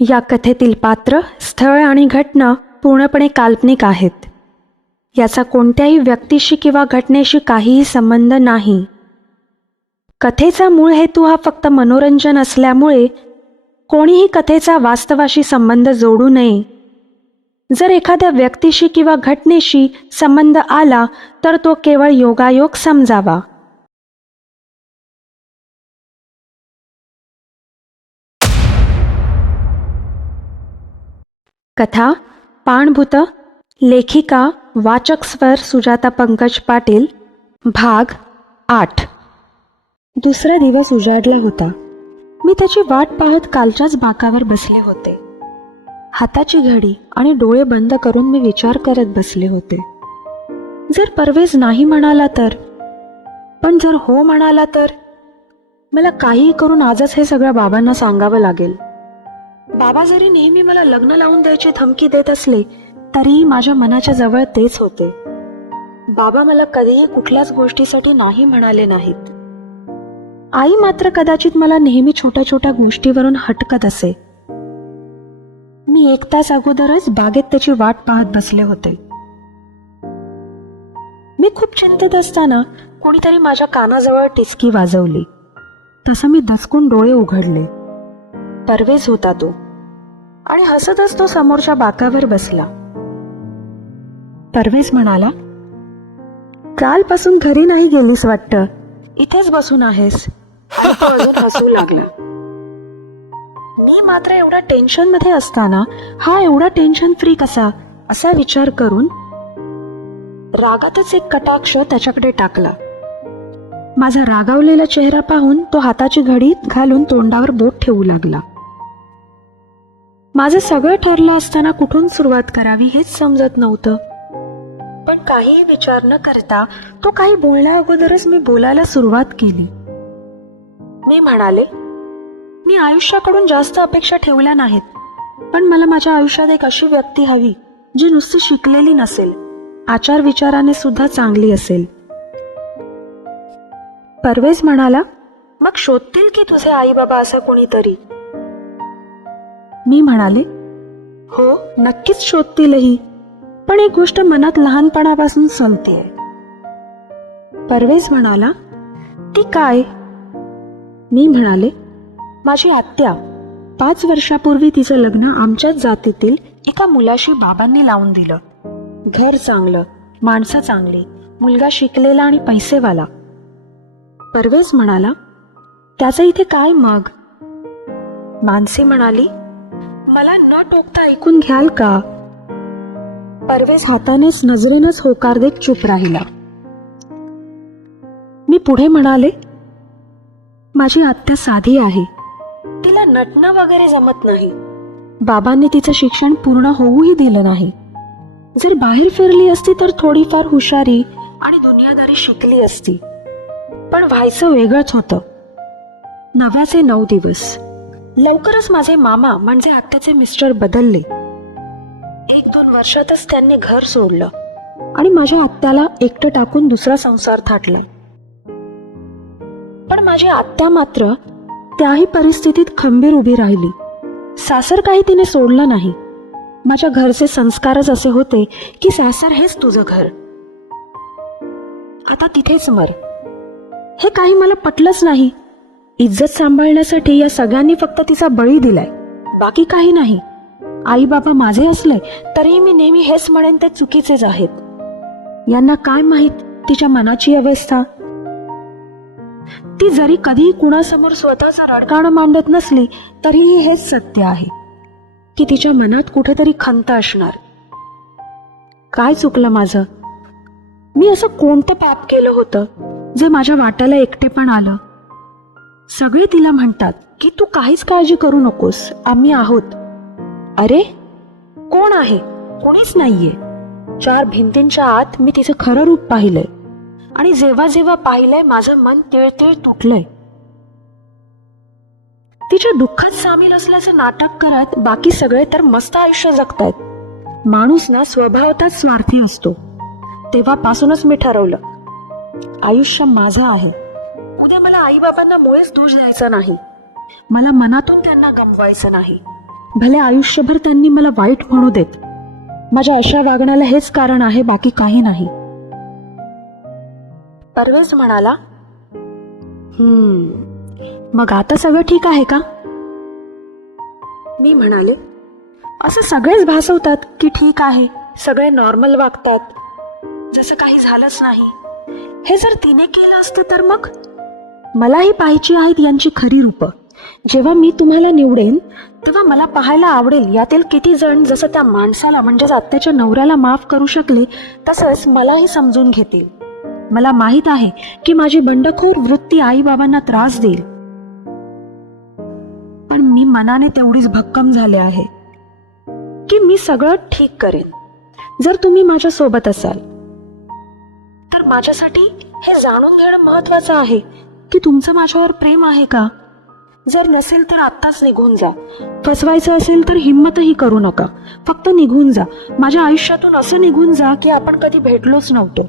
या कथेतील पात्र, स्थळ आणि घटना पूर्णपणे काल्पनिक आहेत. याचा कोणत्याही व्यक्तीशी किंवा घटनेशी काहीही संबंध नाही. कथेचा मूळ हेतू हा फक्त मनोरंजन असल्यामुळे कोणीही कथेचा वास्तवाशी संबंध जोडू नये. जर एखाद्या व्यक्तीशी किंवा घटनेशी संबंध आला तर तो केवळ योगायोग समजावा. कथा पाणभूत. लेखिका वाचक स्वर सुजाता पंकज पाटील. भाग 8. दुसरा दिवस उजाडला होता. मी त्याची वाट पाहत कालच्याच बाकावर बसले होते. हाताची घडी आणि डोळे बंद करून मी विचार करत बसले होते. जर परवेज नाही म्हणाला तर, पण जर हो म्हणाला तर, मला काहीही करून आजच हे सगळं बाबांना सांगावं लागेल. बाबा जरी नेहमी मला लग्न लावून द्यायची धमकी देत असले तरीही माझ्या मनाच्या जवळ तेच होते. बाबा मला कधीही कुठल्याच गोष्टीसाठी नाही म्हणाले नाहीत. आई मात्र कदाचित मला नेहमी छोट्या छोट्या गोष्टीवरून हटकत असे. मी 1 तास अगोदरच बागेत त्याची वाट पाहत बसले होते. मी खूप चिंतेत असताना कोणीतरी माझ्या कानाजवळ टिचकी वाजवली. तसं मी दचकून डोळे उघडले. परवेज होता तो, आणि हसतच तो समोरच्या बाकावर बसला. परवेज म्हणाला, कालपासून घरी नाही गेलीस वाटतं, इथेच बसून आहेस. आणि तो अजून हसू लागला. मी मात्र एवढ्या टेन्शन मध्ये असताना हा एवढा टेन्शन फ्री कसा, असा विचार करून रागातच एक कटाक्ष त्याच्याकडे टाकला. माझा रागावलेला चेहरा पाहून तो हाताची घडी घालून तोंडावर बोट ठेवू लागला. माझं सगळं ठरलं असताना कुठून सुरुवात करावी हेच समजत नव्हतं. पण काहीही विचार न करता तो काही बोलण्या अगोदरच मी बोलायला सुरुवात केली. मी म्हणाले, मी आयुष्याकडून जास्त अपेक्षा ठेवल्या नाहीत, पण मला माझ्या आयुष्यात एक अशी व्यक्ती हवी जी नुसती शिकलेली नसेल, आचार विचाराने सुद्धा चांगली असेल. परवेज म्हणाला, मग शोधतील की तुझे आई बाबा असं कोणीतरी? मी म्हणाले, हो नक्कीच शोधतीलही, पण एक गोष्ट मनात लहानपणापासून सलतीये. परवेज म्हणाला, ती काय? मी म्हणाले, माझी आत्या 5 वर्षापूर्वी तिचं लग्न आमच्याच जातीतील एका मुलाशी बाबांनी लावून दिलं. घर चांगलं, माणसं चांगली, मुलगा शिकलेला आणि पैसेवाला. परवेज म्हणाला, त्याचं इथे काय मग? मानसी म्हणाली, मला न टोकता ऐकून घ्याल का? परवेज हातानेच नजरेनच होकार देत चूप राहिला. मी पुढे म्हणाले, माझी आत्या साधी आहे, तिला नटणं वगैरे जमत नाही. बाबांनी तिचं शिक्षण पूर्ण होऊही दिलं नाही. जर बाहेर फिरली असती तर थोडीफार हुशारी आणि दुनियादारी शिकली असती, पण व्हायचं वेगळंच होतं. 9चे 9 दिवस. लवकरच माझे मामा म्हणजे आत्याचे मिस्टर बदलले. 1-2 वर्षातच त्यांनी घर सोडलं आणि माझ्या आत्याला एकटं टाकून दुसरा संसार थाटला. पण माझी आत्या मात्र त्याही परिस्थितीत खंबीर उभी राहिली. सासर काही तिने सोडलं नाही. माझ्या घरचे संस्कारच असे होते की सासर हेच तुझं घर, आता तिथेच मर. हे काही मला पटलंच नाही. इज्जत सांभाळण्यासाठी या सगळ्यांनी फक्त तिचा बळी दिलाय, बाकी काही नाही. आई बाबा माझे असले तरीही मी नेहमी हेच म्हणेन ते चुकीचेच आहेत. यांना काय माहित तिच्या मनाची अवस्था. ती जरी कधी कुणासमोर स्वतःचं रडगाणं मांडत नसली तरीही हेच सत्य आहे की तिच्या मनात कुठेतरी खंत असणार. काय चुकलं माझं? मी असं कोणतं पाप केलं होतं जे माझ्या वाट्याला एकटेपण आलं? सगळे तिला म्हणतात की तू काहीच काळजी करू नकोस, आम्ही आहोत. अरे कोण आहे? कोणीच नाहीये. 4 भिंतींच्या आत मी तिचं खरं रूप पाहिलंय, आणि जेव्हा जेव्हा पाहिलंय माझं मन तिळतिळ तुटलंय. तिच्या दुःखात सामील असल्याचं नाटक करत बाकी सगळे तर मस्त आयुष्य जगतायत. माणूस ना स्वभावतच स्वार्थी असतो. तेव्हापासूनच मी ठरवलं, आयुष्य माझं आहे. उद्या मला आई बाबांना मुळेच दोष द्यायचा नाही. मला मनातून त्यांना गमवायचं नाही. भले आयुष्यभर त्यांनी मला वाईट म्हणू देत, माझ्या अशा वागण्याला हेच कारण आहे, बाकी काही नाही. परवेज म्हणाला, मग आता सगळं ठीक आहे का? मी म्हणाले, असं सगळेच भासवतात की ठीक आहे, सगळे नॉर्मल वागतात, जसं काही झालंच नाही. हे जर तिने केलं असतं तर मग? मलाही पाहायची आहेत यांची खरी रूपं. जेव्हा मी तुम्हाला निवडेन तेव्हा मला पाहायला आवडेल यातील किती जण जसं त्या माणसाला म्हणजेच आत्याच्या नवऱ्याला माफ करू शकले तसंच मलाही समजून घेतील. मला माहित आहे की माझी बंडखोर वृत्ती आई बाबांना त्रास देईल, पण मी मनाने तेवढीच भक्कम झाले आहे की मी सगळं ठीक करेन जर तुम्ही माझ्या सोबत असाल. तर माझ्यासाठी हे जाणून घेणं महत्वाचं आहे की तुमचं माझ्यावर प्रेम आहे का? जर नसेल तर आत्ताच निघून जा. फसवायचं असेल तर हिम्मतही करू नका, फक्त निघून जा. माझ्या आयुष्यातून असं निघून जा की आपण कधी भेटलोच नव्हतो.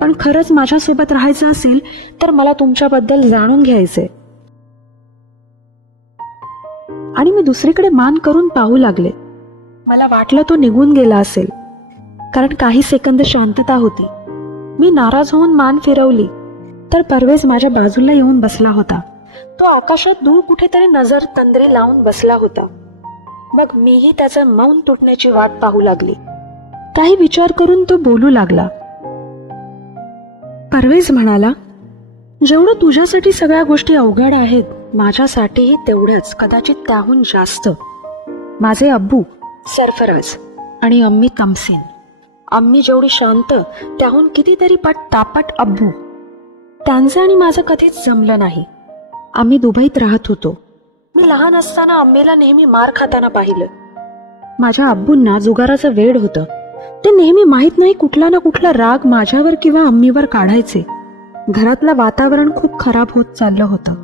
पण खरंच माझ्यासोबत राहायचं असेल तर मला तुमच्याबद्दल जाणून घ्यायचंय. आणि मी दुसरीकडे मान करून पाहू लागले. मला वाटलं तो निघून गेला असेल, कारण काही सेकंद शांतता होती. मी नाराज होऊन मान फिरवली तर परवेज माझ्या बाजूला येऊन बसला होता. तो आकाशात दूर कुठेतरी नजर तंद्री लावून बसला होता. मग मीही त्याचं मौन तुटण्याची वाट पाहू लागली. काही विचार करून तो बोलू लागला. परवेज म्हणाला, जेवढं तुझ्यासाठी सगळ्या गोष्टी अवघड आहेत, माझ्यासाठीही तेवढ्याच, कदाचित त्याहून जास्त. माझे अब्बू सरफराज आणि अम्मी तमसीन. अम्मी जेवढी शांत त्याहून कितीतरी पट तापट अब्बू. त्यांचं आणि माझं कधीच जमलं नाही. आम्ही दुबईत राहत होतो. मी लहान असताना अम्मीला नेहमी मार खाताना पाहिलं. माझ्या अब्बूंना जुगाराचं वेड होतं. ते नेहमी माहित नाही कुठला ना कुठला राग माझ्यावर किंवा अम्मीवर काढायचे. घरातलं वातावरण खूप खराब होत चाललं होतं.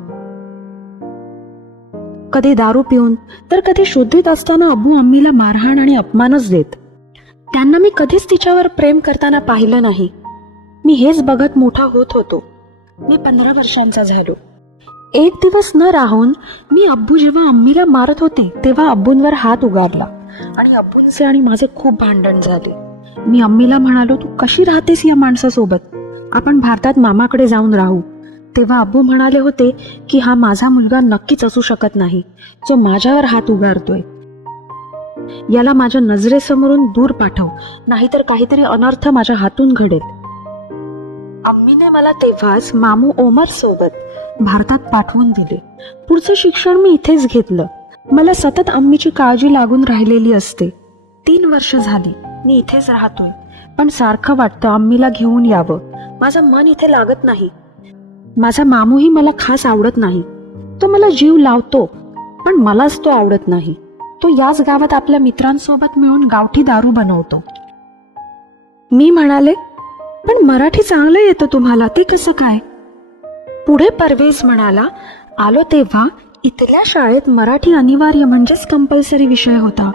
कधी दारू पिऊन तर कधी शुद्धीत असताना अब्बू अम्मीला मारहाण आणि अपमानच देत. त्यांना मी कधीच तिच्यावर प्रेम करताना पाहिलं नाही. मी हेच बघत मोठा होत होतो. मी 15 वर्षांचा झालो. एक दिवस न राहून मी अब्बू जेव्हा अम्मीला मारत होते तेव्हा अब्बूंवर हात उगारला आणि अब्बूंचे आणि माझे खूप भांडण झाले. मी अम्मीला म्हणालो, तू कशी राहतेस या माणसासोबत? आपण भारतात मामाकडे जाऊन राहू. तेव्हा अब्बू म्हणाले होते की हा माझा मुलगा नक्कीच असू शकत नाही, जो माझ्यावर हात उगारतोय. याला माझ्या नजरेसमोरून दूर पाठव, नाहीतर काहीतरी अनर्थ माझ्या हातून घडेल. अम्मीने मला तेव्हाच मामू ओमर सोबत भारतात पाठवून दिले. पुढचं शिक्षण मी इथेच घेतलं. मला सतत अम्मीची काळजी लागून राहिलेली असते. 3 वर्ष झाली मी इथेच राहतोय, पण सारखं वाटतं अम्मीला घेऊन यावं. माझं मन इथे लागत नाही. माझा मामूही मला खास आवडत नाही. तो मला जीव लावतो, पण मलाच तो आवडत नाही. तो याच गावात आपल्या मित्रांसोबत मिळून गावठी दारू बनवतो. मी म्हणाले, पण मराठी चांगलं येतं तुम्हाला, ते कसं काय? पुढे परवेज म्हणाला, आलो तेव्हा इथल्या शाळेत मराठी अनिवार्य म्हणजेच कंपल्सरी विषय होता.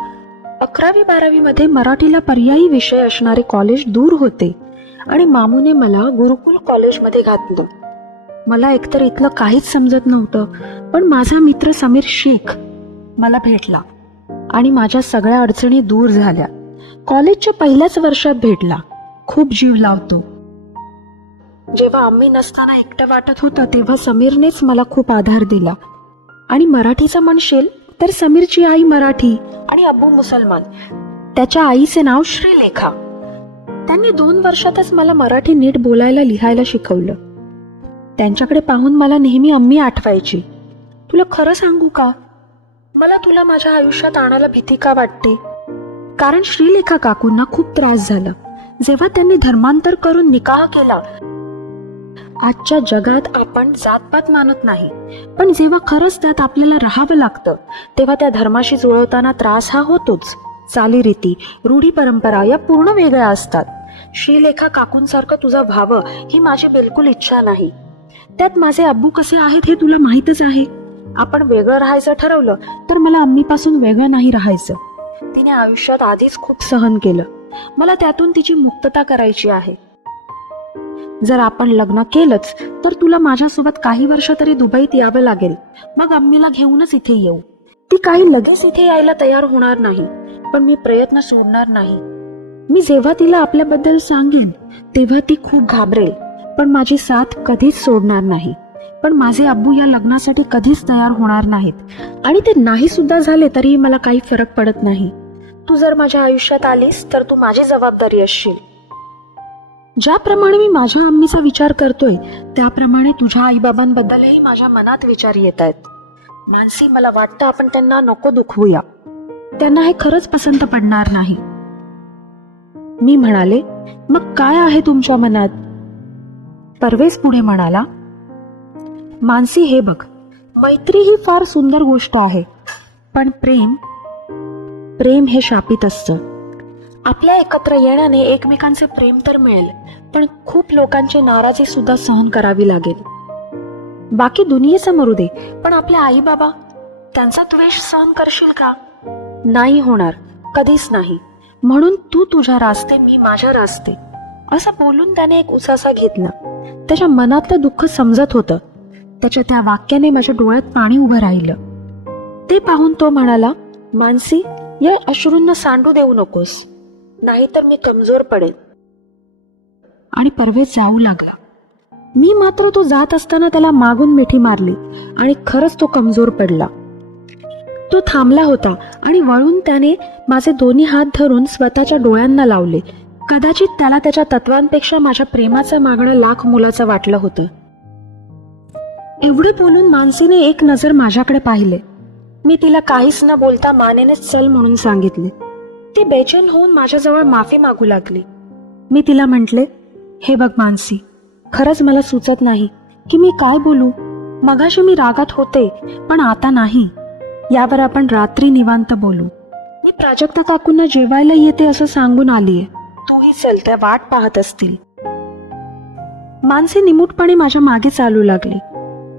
11वी-12वी मध्ये मराठीला पर्यायी विषय असणारे कॉलेज दूर होते आणि मामूने मला गुरुकुल कॉलेजमध्ये घातलं. मला एकतर इथलं काहीच समजत नव्हतं, पण माझा मित्र समीर शेख मला भेटला आणि माझ्या सगळ्या अडचणी दूर झाल्या. कॉलेजच्या पहिल्याच वर्षात भेटला. खूप जीव लावतो. जेव्हा आम्ही नसताना एकटं वाटत होतं तेव्हा समीरनेच मला खूप आधार दिला. आणि मराठीचं म्हणशील तर समीरची आई मराठी आणि अब्बू मुसलमान. त्याच्या आईचे नाव श्रीलेखा. त्यांनी 2 वर्षातच मला मराठी नीट बोलायला लिहायला शिकवलं. त्यांच्याकडे पाहून मला नेहमी अम्मी आठवायची. तुला खरं सांगू का, मला तुला माझ्या आयुष्यात आणायला भीती का वाटते? कारण श्रीलेखा काकूंना खूप त्रास झाला जेव्हा त्यांनी धर्मांतर करून निकाह केला. आजच्या जगात आपण जातपात मानत नाही, पण जेव्हा खरंच त्यात आपल्याला राहावं लागतं तेव्हा त्या धर्माशी जुळवताना त्रास हा होतोच. चालीरीती, रूढी परंपरा या पूर्ण वेगळ्या असतात. श्रीलेखा काकूंसारखं तुझं व्हावं ही माझी बिलकुल इच्छा नाही. त्यात माझे अब्बू कसे आहेत हे तुला माहीतच आहे. आपण वेगळं राहायचं ठरवलं तर मला अम्मीपासून वेगळं नाही राहायचं. तिने आयुष्यात आधीच खूप सहन केलं. मला त्यातून तिची मुक्तता करायची आहे. जर आपण लग्न केलंच तर तुला माझ्यासोबत काही वर्ष तरी दुबईत यावं लागेल. मग अम्मीला घेऊनच इथे येऊ. ती काही लगेच इथे यायला तयार होणार नाही, पण मी प्रयत्न सोडणार नाही. मी जेव्हा तिला आपल्याबद्दल सांगेन तेव्हा ती खूप घाबरेल, पण माझी साथ कधीच सोडणार नाही. पण माझे अब्बू या लग्नासाठी कधीच तयार होणार नाहीत, आणि ते नाही सुद्धा झाले तरीही मला काही फरक पडत नाही. तू जर माझ्या आयुष्यात आलीस तर तू माझी जबाबदारी असशील. ज्याप्रमाणे मी माझ्या अम्मीचा विचार करतोय त्याप्रमाणे तुझ्या आईबाबांबद्दलही माझ्या मनात विचार येत आहेत. मानसी, मला वाटतं आपण त्यांना नको दुखवूया. त्यांना हे खरंच पसंत पडणार नाही. मी म्हणाले, मग काय आहे तुमच्या मनात? परवेज पुढे म्हणाला, मानसी, हे बघ, मैत्री ही फार सुंदर गोष्ट आहे, पण प्रेम हे शापित असतं. आपल्या एकत्र येण्याने एकमेकांचे प्रेम तर मिळेल, पण खूप लोकांची नाराजी सुद्धा सहन करावी लागेल. बाकी दुनियेचं मरू दे, पण आपले आई बाबा, त्यांचा द्वेष सहन करशील का? नाही होणार, कधीच नाही. म्हणून तू तुझ्या रास्ते, मी माझ्या रास्ते, असं बोलून त्याने एक उसासा घेतला. त्याच्या मनातलं दुःख समजत होतं. त्याच्या त्या वाक्याने माझ्या डोळ्यात पाणी उभं राहिलं. ते पाहून तो म्हणाला, मानसी, या अश्रूंना सांडू देऊ नकोस, नाहीतर मी कमजोर पडेन. आणि परवेज जाऊ लागला. मी मात्र तो जात असताना त्याला मागून मिठी मारली आणि खरंच तो कमजोर पडला. तो थांबला होता आणि वळून त्याने माझे दोन्ही हात धरून स्वतःच्या डोळ्यांना लावले. कदाचित त्याला त्याच्या तत्वांपेक्षा माझ्या प्रेमाचं मागणं लाख मोलाचं वाटलं होतं. एवढे बोलून मानसीने एक नजर माझ्याकडे पाहिले. मी तिला काहीच न बोलता मानेनेच चल म्हणून सांगितले. ती बेचैन होऊन माझ्याजवळ माफी मागू लागली. मी तिला म्हटले, हे बघ मानसी, खरंच मला सुचत नाही की मी काय बोलू. मगाशी मी रागात होते, पण आता नाही. यावर आपण रात्री निवांत बोलू. मी प्राजक्ता काकूंना जेवायला येते असं सांगून आलीये. तूही चल, त्या वाट पाहत असतील. मानसी निमूटपणे माझ्या मागे चालू लागली.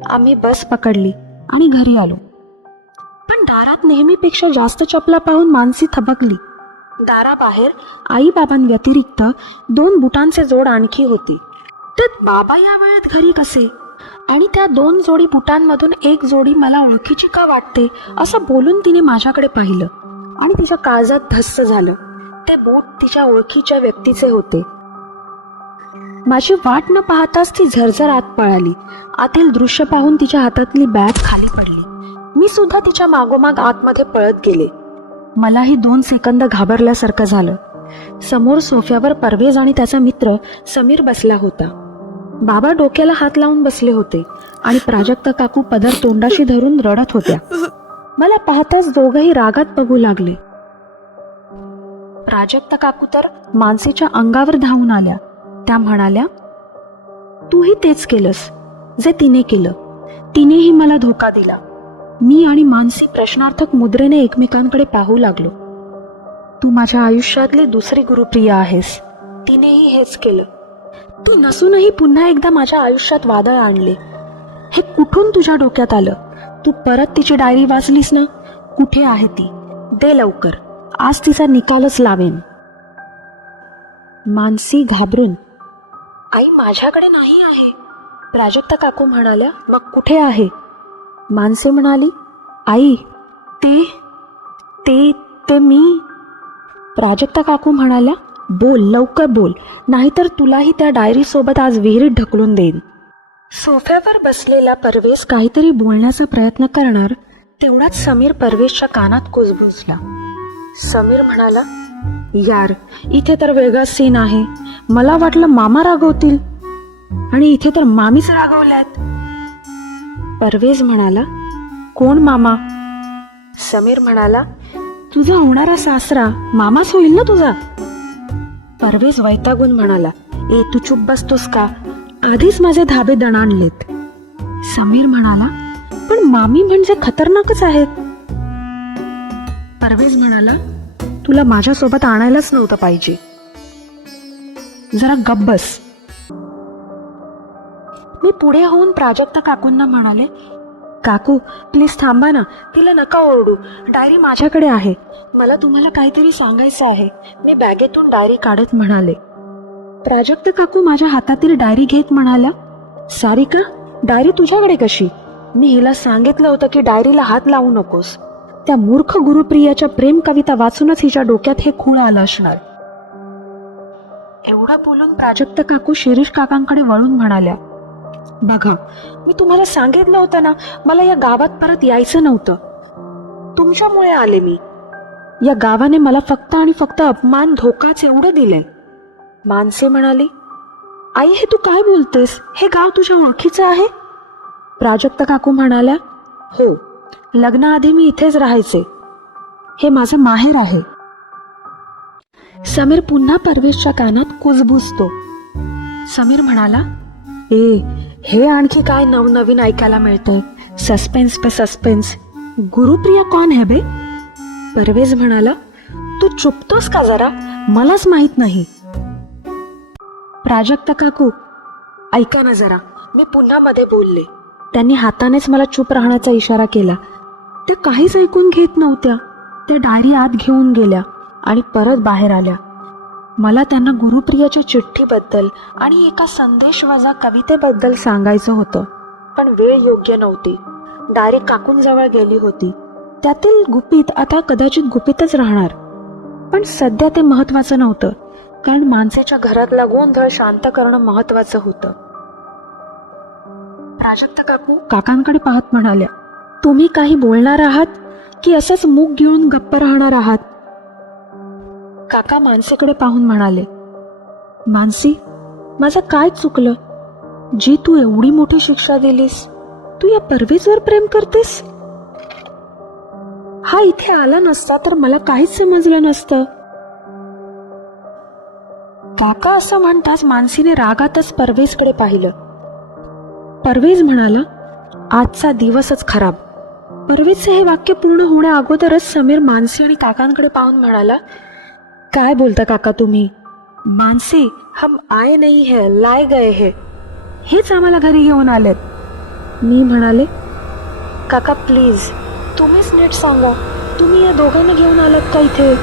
आम्ही बस पकडली आणि घरी आलो. पण दारात नेहमीपेक्षा जास्त चपला पाहून मानसी थबकली. दाराबाहेर आई बाबांव्यतिरिक्त 2 बुटांचे जोड आणखी होती. तर बाबा या वेळेत घरी कसे? आणि त्या 2 जोडी बुटांमधून एक जोडी मला ओळखीची का वाटते असं बोलून तिने माझ्याकडे पाहिलं आणि तिच्या काळजात धस्स झालं. ते बूट तिच्या ओळखीच्या व्यक्तीचे होते. माझी वाट न पाहताच ती झरझर आत पळाली. आतील दृश्य पाहून तिच्या हातातली बॅग खाली पडली. मी सुद्धा तिच्या मागोमाग आतमध्ये पळत गेले. मलाही 2 सेकंद घाबरल्यासारखं झालं. समोर सोफ्यावर परवेज आणि त्याचा मित्र समीर बसला होता. बाबा डोक्याला हात लावून बसले होते आणि प्राजक्ता काकू पदर तोंडाशी धरून रडत होत्या. मला पाहताच दोघंही रागात बघू लागले. प्राजक्ता काकू तर मानसीच्या अंगावर धावून आल्या. त्या म्हणाल्या, तूही तेच केलंस जे तिने केलं. तिनेही मला धोका दिला. मी आणि मानसी प्रश्नार्थक मुद्रेने एकमेकांकडे पाहू लागलो. तू माझ्या आयुष्यातली दुसरी गुरुप्रिया आहेस. तिनेही हेच केलं. तू नसूनही पुन्हा एकदा माझ्या आयुष्यात वादळ आणले. हे कुठून तुझ्या डोक्यात आलं? तू परत तिची डायरी वाचलीस ना? कुठे आहे ती? दे लवकर, आज तिचा निकालच लावेन. मानसी घाबरून, आई माझ्याकडे नाही आहे. प्राजक्ता काकू म्हणाल्या, मग कुठे आहे? मानसी म्हणाली, आई ते ते ते मी. प्राजक्ता काकू म्हणाल्या, बोल, लवकर बोल, नाहीतर तुलाही त्या डायरी सोबत आज विहिरीत ढकलून देईन. सोफ्यावर बसलेला परवेज काहीतरी बोलण्याचा प्रयत्न करणार तेवढाच समीर परवेशच्या कानात कुजबुजला. समीर म्हणाला, यार, इथे तर वेगळा सीन आहे. मला वाटलं मामा रागवतील आणि इथे तर मामीच रागवल्यात. परवेज म्हणाला, कोण मामा? समीर म्हणाला, तुझा होणारा सासरा मामाच होईल ना तुझा. परवेज वैतागून म्हणाला, ए तू चुप बसतोस का? आधीच माझे धाबे दणाणलेत. समीर म्हणाला, पण मामी म्हणजे खतरनाकच आहेत. परवेज म्हणाला, तुला माझ्यासोबत आणायलाच नव्हतं पाहिजे. जरा गप्प बस. मी पुढे होऊन प्राजक्ता काकूंना म्हणाले, काकू प्लीज थांबा ना, तिला नका ओरडू. डायरी माझ्याकडे आहे. मला तुम्हाला काहीतरी सांगायचं आहे. मी बॅगेतून डायरी काढत म्हणाले. प्राजक्ता काकू माझ्या हातातील डायरी घेत म्हणाल्या, सारिका, डायरी तुझ्याकडे कशी? मी हिला सांगितलं होतं की डायरीला हात लावू नकोस. त्या मूर्ख गुरुप्रियाच्या प्रेम कविता वाचूनच हिच्या डोक्यात हे खूळ आलं असणार. एवढं बोलून प्राजक्त काकू शिरीष काकांकडे वळून म्हणाल्या, बघा, मी तुम्हाला सांगितलं होतं ना, मला या गावात परत यायचं नव्हतं. तुमच्यामुळे आले मी. या गावाने मला फक्त आणि फक्त अपमान, धोकाच एवढं दिलंय. मानसी म्हणाली, आई, हे तू काय बोलतेस? हे गाव तुझ्या ओळखीचं आहे? प्राजक्त काकू म्हणाल्या, हो, लग्नाआधी मी इथेच राहायचे. हे माझं माहेर आहे. समीर पुन्हा परवेशच्या कानात कुजबुजतो. समीर म्हणाला, हे आणखी काय नवनवीन ऐकायला मिळतंय? सस्पेन्स पे सस्पेन्स. गुरुप्रिया कौन है बे? परवेज म्हणाला, तू चुपतोस का जरा? मलाच माहित नाही. प्राजक्त काकू, ऐका ना जरा, मी पुन्हा मध्ये बोलले. त्यांनी हातानेच मला चूप राहण्याचा इशारा केला. त्या काहीच ऐकून घेत नव्हत्या. त्या डायरी आत घेऊन गेल्या आणि परत बाहेर आल्या. मला त्यांना गुरुप्रियाच्या चिठ्ठीबद्दल आणि एका संदेशवजा कवितेबद्दल सांगायचं होतं, पण वेळ योग्य नव्हती. डायरी काकूंजवळ गेली होती. त्यातील गुपित आता कदाचित गुपितच राहणार. पण सध्या ते महत्वाचं नव्हतं, कारण माणसाच्या घरातला गोंधळ शांत करणं महत्वाचं होतं. प्राजक्त काकू काकांकडे पाहत म्हणाल्या, तुम्ही काही बोलणार आहात की असंच मूग गिळून गप्प राहणार आहात? काका मानसीकडे पाहून म्हणाले, मानसी, माझं काय चुकलं? जी तू एवढी मोठी शिक्षा दिलीस, तू या परवेजवर प्रेम करतेस? हा इथे आला नसता तर मला काहीच समजलं नसतं. काका असं म्हणताच मानसीने रागातच परवेजकडे पाहिलं. परवेज म्हणाला, आजचा दिवसच खराब. परवेजचे हे वाक्य पूर्ण होण्या अगोदरच समीर मानसी आणि काकांकडे पाहून म्हणाला, काय बोलता काका तुम्ही? मानसी, हम आए नहीं है, लाए गए है. हेच आम्हाला घरी घेऊन आलेत. मी म्हणाले, काका प्लीज, तुम्हीच नीट सांगा, तुम्ही या दोघांना घेऊन आलात का इथे?